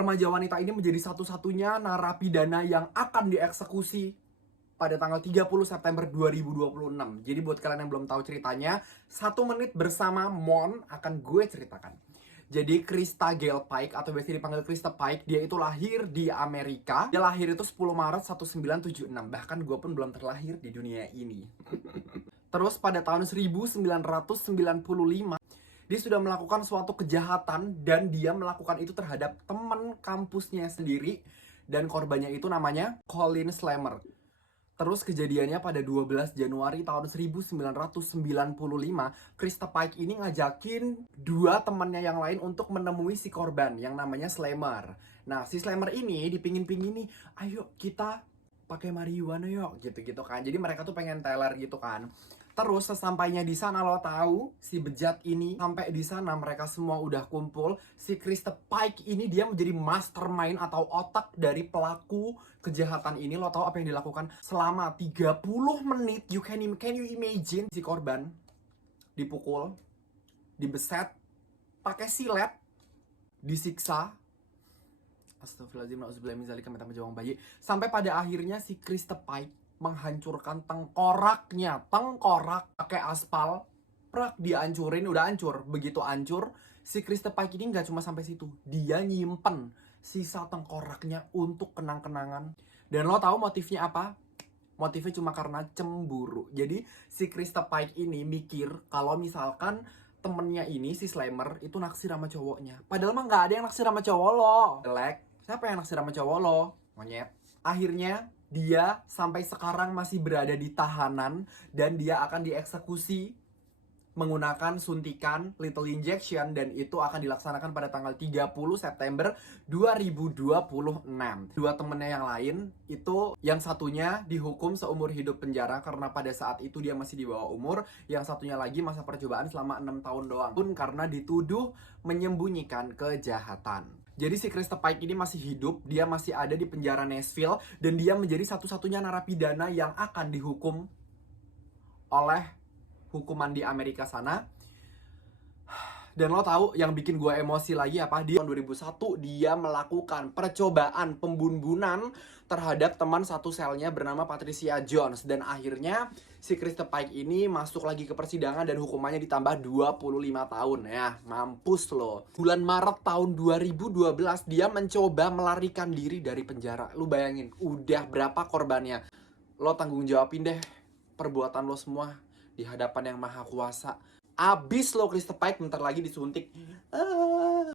Remaja wanita ini menjadi satu-satunya narapidana yang akan dieksekusi pada tanggal 30 September 2026. Jadi buat kalian yang belum tahu ceritanya, 1 menit bersama Mon akan gue ceritakan. Jadi Krista Gail Pike atau biasa dipanggil Krista Pike, dia itu lahir di Amerika. Dia lahir itu 10 Maret 1976. Bahkan gue pun belum terlahir di dunia ini. Terus pada tahun 1995, dia sudah melakukan suatu kejahatan dan dia melakukan itu terhadap teman kampusnya sendiri. Dan korbannya itu namanya Colin Slammer. Terus kejadiannya pada 12 Januari tahun 1995, Krista Pike ini ngajakin dua temannya yang lain untuk menemui si korban yang namanya Slammer. Nah, si Slammer ini dipingin-pingin nih, ayo kita pakai marijuana yuk, gitu-gitu kan. Jadi mereka tuh pengen teler gitu kan. Terus sesampainya di sana lo tahu si bejat ini sampai di sana mereka semua udah kumpul. Si Krista Pike ini dia menjadi mastermind atau otak dari pelaku kejahatan ini. Lo tahu apa yang dilakukan selama 30 menit? Can you imagine si korban dipukul, dibeset, pakai silet, disiksa. Astagfirullahaladzim, na'udzubillah min dzalika, sampai pada akhirnya si Krista Pike menghancurkan tengkorak pakai aspal. Prak, dia hancurin, udah hancur. Begitu hancur, si Krista Pike ini nggak cuma sampai situ, dia nyimpen sisa tengkoraknya untuk kenang-kenangan. Dan lo tahu motifnya apa? Motifnya cuma karena cemburu. Jadi si Krista Pike ini mikir kalau misalkan temennya ini si Slammer itu naksir sama cowoknya, padahal mah nggak ada yang naksir sama cowok lo. Jelek, siapa yang naksir sama cowok lo? Monyet. Akhirnya dia sampai sekarang masih berada di tahanan dan dia akan dieksekusi menggunakan suntikan lethal injection, dan itu akan dilaksanakan pada tanggal 30 September 2026. Dua temennya yang lain itu, yang satunya dihukum seumur hidup penjara karena pada saat itu dia masih di bawah umur. Yang satunya lagi masa percobaan selama 6 tahun doang, pun karena dituduh menyembunyikan kejahatan. Jadi si Krista Pike ini masih hidup, dia masih ada di penjara Nashville, dan dia menjadi satu-satunya narapidana yang akan dihukum oleh hukuman di Amerika sana. Dan lo tahu yang bikin gue emosi lagi apa? Di tahun 2001 dia melakukan percobaan pembunuhan terhadap teman satu selnya bernama Patricia Jones. Dan akhirnya si Krista Pike ini masuk lagi ke persidangan dan hukumannya ditambah 25 tahun. Ya, mampus lo. Bulan Maret tahun 2012 dia mencoba melarikan diri dari penjara. Lu bayangin, udah berapa korbannya? Lo tanggung jawabin deh perbuatan lo semua di hadapan yang maha kuasa. Abis lo Krista Pike bentar lagi disuntik.